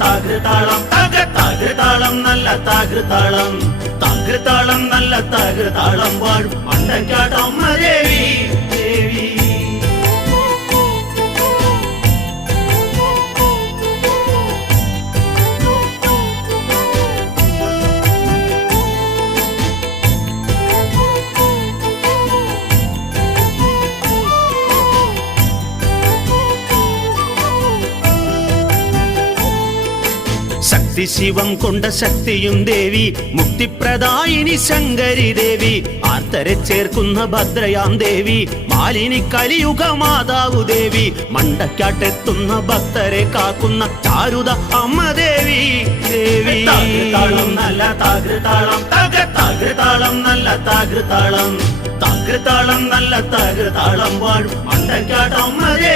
താകൃതാളം താകൃതാളം നല്ല താകൃതാളം. താകൃതാളം നല്ല താകൃതാളം വാഴും. അണ്ടക്കാട്ടമ്മരേ ശക്തി ശിവം കൊണ്ട ശക്തിയും ദേവി മുക്തിപ്രദായിനി ശങ്കരി ദേവി ആർത്തരെ ചേർക്കുന്ന ഭദ്രയാം ദേവി മാലിനി കലിയുഗ മാതാവു ദേവി മണ്ടക്കാട്ടെത്തുന്ന ഭക്തരെ കാക്കുന്ന ചാരുത അമ്മ ദേവി ദേവി. താളം നല്ല താകൃതാളം തക താകൃതാളം നല്ല താകൃതാളം താകൃതാളം നല്ല താകൃതാളം വാഴും മണ്ടക്കാട്ടമ്മ ദേവി.